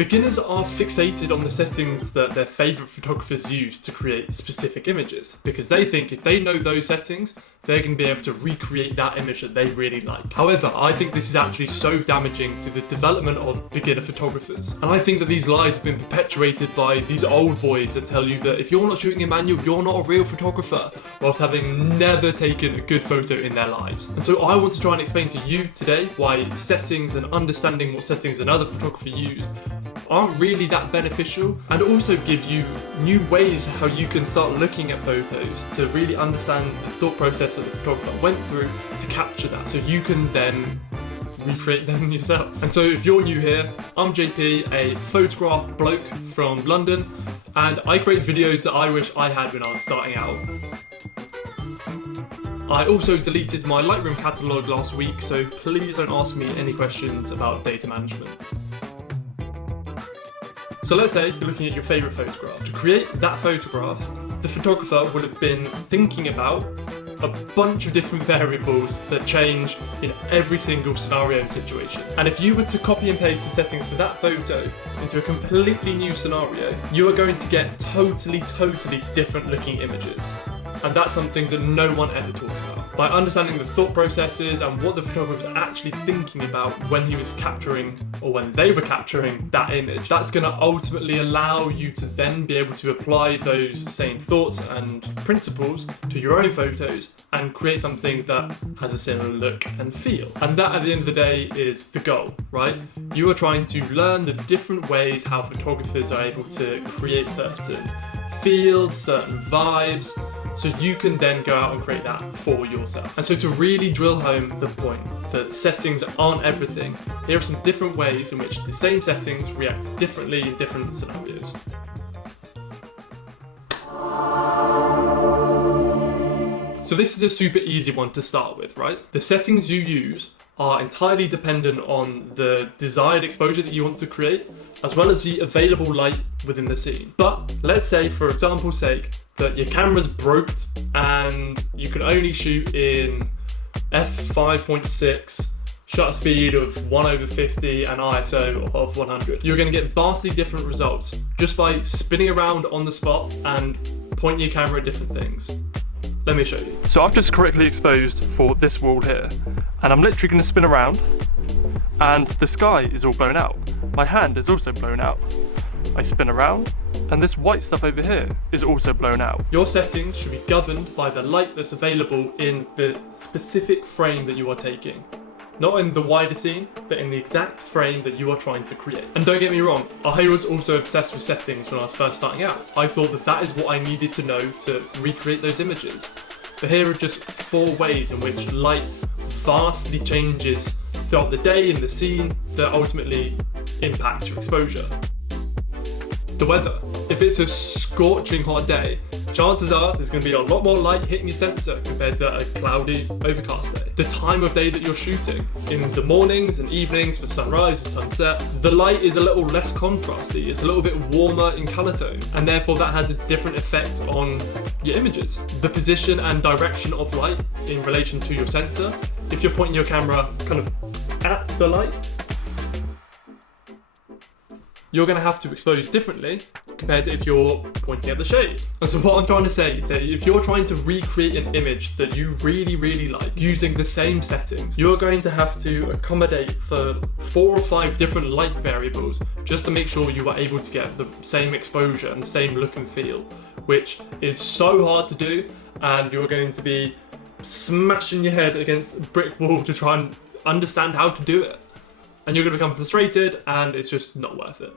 Beginners are fixated on the settings that their favourite photographers use to create specific images, because they think if they know those settings, they're going to be able to recreate that image that they really like. However, I think this is actually so damaging to the development of beginner photographers. And I think that these lies have been perpetuated by these old boys that tell you that if you're not shooting in manual, you're not a real photographer, whilst having never taken a good photo in their lives. And so I want to try and explain to you today why settings and understanding what settings another photographer used aren't really that beneficial, and also give you new ways how you can start looking at photos to really understand the thought process that the photographer went through to capture that, so you can then recreate them yourself. And so if you're new here, I'm JP, a photograph bloke from London, and I create videos that I wish I had when I was starting out. I also deleted my Lightroom catalogue last week, so please don't ask me any questions about data management. So let's say you're looking at your favourite photograph. To create that photograph, the photographer would have been thinking about a bunch of different variables that change in every single scenario and situation. And if you were to copy and paste the settings for that photo into a completely new scenario, you are going to get totally different looking images. And that's something that no one ever talks about. By understanding the thought processes and what the photographer was actually thinking about when he was capturing, or when they were capturing that image, that's going to ultimately allow you to then be able to apply those same thoughts and principles to your own photos and create something that has a similar look and feel. And that at the end of the day is the goal, right? You are trying to learn the different ways how photographers are able to create certain feels, certain vibes, so you can then go out and create that for yourself. And so to really drill home the point that settings aren't everything, here are some different ways in which the same settings react differently in different scenarios. So this is a super easy one to start with, right? The settings you use are entirely dependent on the desired exposure that you want to create, as well as the available light within the scene. But let's say, for example's sake, that your camera's broke and you can only shoot in f5.6, shutter speed of 1/50 and ISO of 100. You're going to get vastly different results just by spinning around on the spot and pointing your camera at different things. Let me show you. So I've just correctly exposed for this wall here, and I'm literally going to spin around, and the sky is all blown out. My hand is also blown out. I spin around, and this white stuff over here is also blown out. Your settings should be governed by the light that's available in the specific frame that you are taking. Not in the wider scene, but in the exact frame that you are trying to create. And don't get me wrong, I was also obsessed with settings when I was first starting out. I thought that that is what I needed to know to recreate those images. But here are just 4 ways in which light vastly changes throughout the day in the scene that ultimately impacts your exposure. The weather. If it's a scorching hot day, chances are there's going to be a lot more light hitting your sensor compared to a cloudy, overcast day. The time of day that you're shooting. In the mornings and evenings for sunrise and sunset, the light is a little less contrasty, it's a little bit warmer in colour tone, and therefore that has a different effect on your images. The position and direction of light in relation to your sensor. If you're pointing your camera kind of at the light, you're going to have to expose differently compared to if you're pointing at the shade. And so what I'm trying to say is that if you're trying to recreate an image that you really like using the same settings, you're going to have to accommodate for 4 or 5 different light variables just to make sure you are able to get the same exposure and the same look and feel, which is so hard to do, and you're going to be smashing your head against a brick wall to try and understand how to do it. And you're going to become frustrated, and it's just not worth it.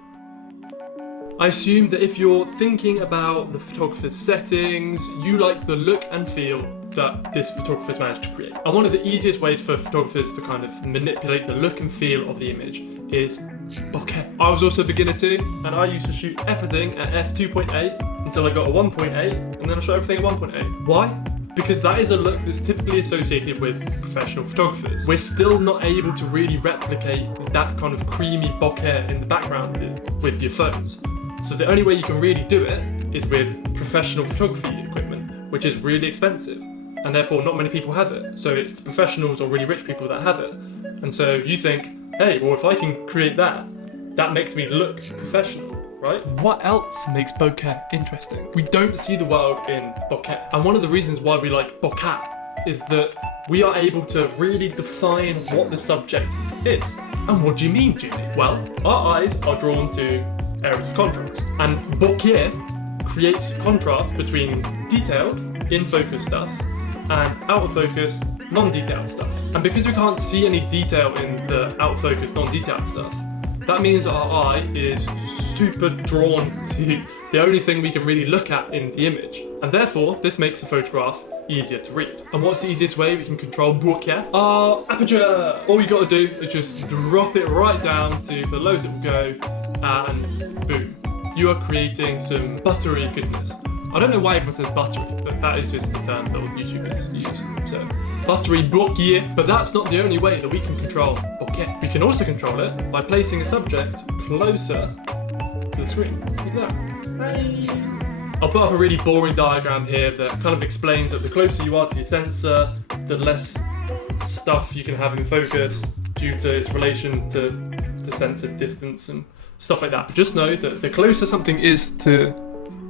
I assume that if you're thinking about the photographer's settings, you like the look and feel that this photographer's managed to create. And one of the easiest ways for photographers to kind of manipulate the look and feel of the image is bokeh. I was also a beginner too, and I used to shoot everything at f2.8 until I got a 1.8, and then I shot everything at 1.8. Why? Because that is a look that's typically associated with professional photographers. We're still not able to really replicate that kind of creamy bokeh in the background with your phones. So the only way you can really do it is with professional photography equipment, which is really expensive, and therefore not many people have it. So it's the professionals or really rich people that have it. And so you think, hey, well, if I can create that, that makes me look professional, right? What else makes bokeh interesting? We don't see the world in bokeh. And one of the reasons why we like bokeh is that we are able to really define what the subject is. And what do you mean, Jimmy? Well, our eyes are drawn to areas of contrast. And bokeh creates contrast between detailed, in-focus stuff and out-of-focus, non-detailed stuff. And because we can't see any detail in the out-of-focus, non-detailed stuff, that means our eye is super drawn to the only thing we can really look at in the image. And therefore, this makes the photograph easier to read. And what's the easiest way we can control bokeh? Our aperture! All you gotta do is just drop it right down to the lowest it will go, and boom. You are creating some buttery goodness. I don't know why everyone says buttery, but that is just the term that YouTubers use. So, buttery bokeh. But that's not the only way that we can control bokeh. We can also control it by placing a subject closer to the screen. Look at that. Hey. I'll put up a really boring diagram here that kind of explains that the closer you are to your sensor, the less stuff you can have in focus due to its relation to the sensor distance and stuff like that. But just know that the closer something is to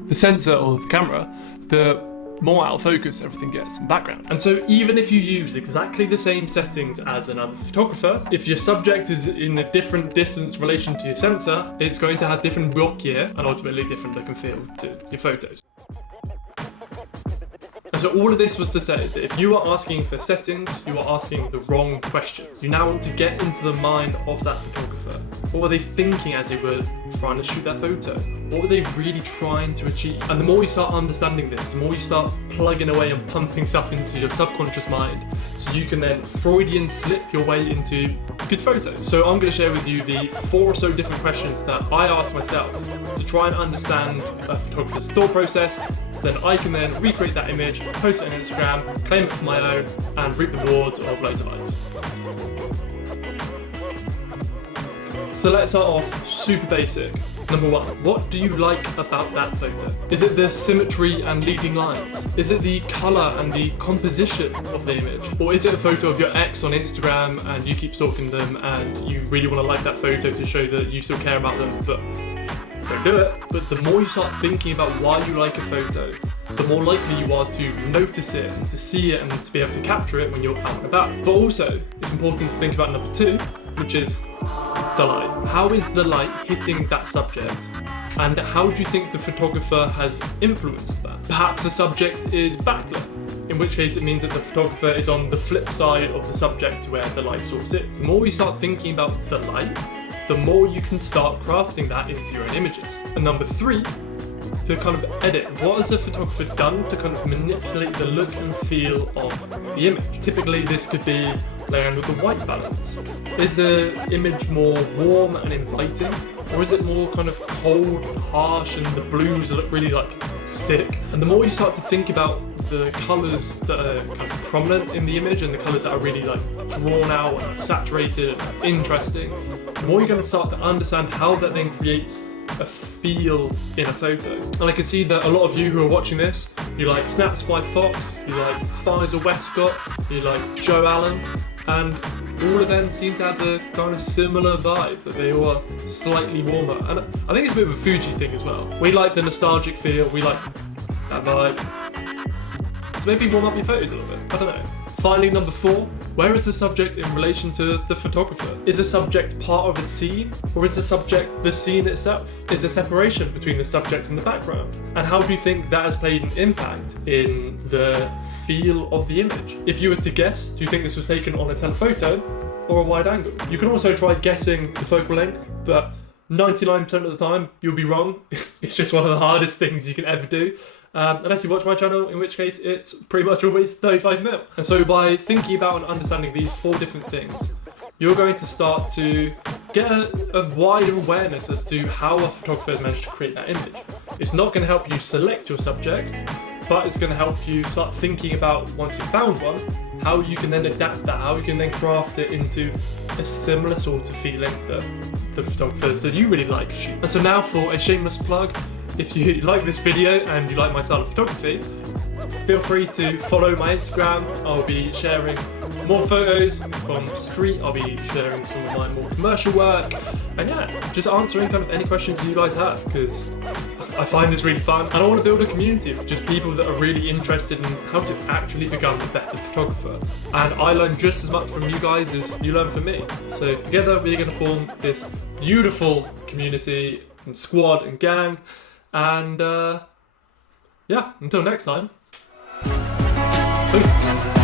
the sensor or the camera, the more out of focus everything gets in the background. And so even if you use exactly the same settings as another photographer, if your subject is in a different distance relation to your sensor, it's going to have different bokeh and ultimately different look and feel to your photos. And so all of this was to say that if you are asking for settings, you are asking the wrong questions. You now want to get into the mind of that photographer. What were they thinking as they were trying to shoot that photo? What were they really trying to achieve? And the more you start understanding this, the more you start plugging away and pumping stuff into your subconscious mind, so you can then Freudian slip your way into good photos. So I'm going to share with you the 4 or so different questions that I ask myself to try and understand a photographer's thought process, so then I can then recreate that image, post it on Instagram, claim it for my own, and reap the rewards of loads of likes. So let's start off super basic. Number 1, what do you like about that photo? Is it the symmetry and leading lines? Is it the colour and the composition of the image? Or is it a photo of your ex on Instagram and you keep stalking them and you really want to like that photo to show that you still care about them, but don't do it? But the more you start thinking about why you like a photo, the more likely you are to notice it and to see it and to be able to capture it when you're out and about. But also, it's important to think about number 2, which is the light. How is the light hitting that subject? And how do you think the photographer has influenced that? Perhaps the subject is backlit, in which case it means that the photographer is on the flip side of the subject to where the light source is. The more you start thinking about the light, the more you can start crafting that into your own images. And number 3, the kind of edit. What has the photographer done to kind of manipulate the look and feel of the image? Typically this could be layering with the white balance. Is the image more warm and inviting, or is it more kind of cold, harsh, and the blues look really like sick? And the more you start to think about the colours that are kind of prominent in the image and the colours that are really like drawn out and saturated and interesting, the more you're going to start to understand how that then creates a feel in a photo. And I can see that a lot of you who are watching this, you like Snaps by Fox, you like Pfizer Westcott, you like Joe Allen, and all of them seem to have a kind of similar vibe, that they all are slightly warmer. And I think it's a bit of a Fuji thing as well. We like the nostalgic feel, we like that vibe. So maybe warm up your photos a little bit, I don't know. Finally, number 4, where is the subject in relation to the photographer? Is the subject part of a scene, or is the subject the scene itself? Is there separation between the subject and the background? And how do you think that has played an impact in the feel of the image? If you were to guess, do you think this was taken on a telephoto or a wide angle? You can also try guessing the focal length, but 99% of the time you'll be wrong. It's just one of the hardest things you can ever do. Unless you watch my channel, in which case it's pretty much always 35mm. And so by thinking about and understanding these 4 different things, you're going to start to get a wider awareness as to how a photographer has managed to create that image. It's not going to help you select your subject, but it's going to help you start thinking about, once you've found one, how you can then adapt that, how you can then craft it into a similar sort of feeling that the photographers that you really like shoot. And so now for a shameless plug. If you like this video and you like my style of photography, feel free to follow my Instagram. I'll be sharing more photos from street. I'll be sharing some of my more commercial work, and yeah, just answering kind of any questions you guys have, because I find this really fun, and I want to build a community of just people that are really interested in how to actually become a better photographer. And I learn just as much from you guys as you learn from me. So together we're going to form this beautiful community and squad and gang. And yeah, until next time. Peace.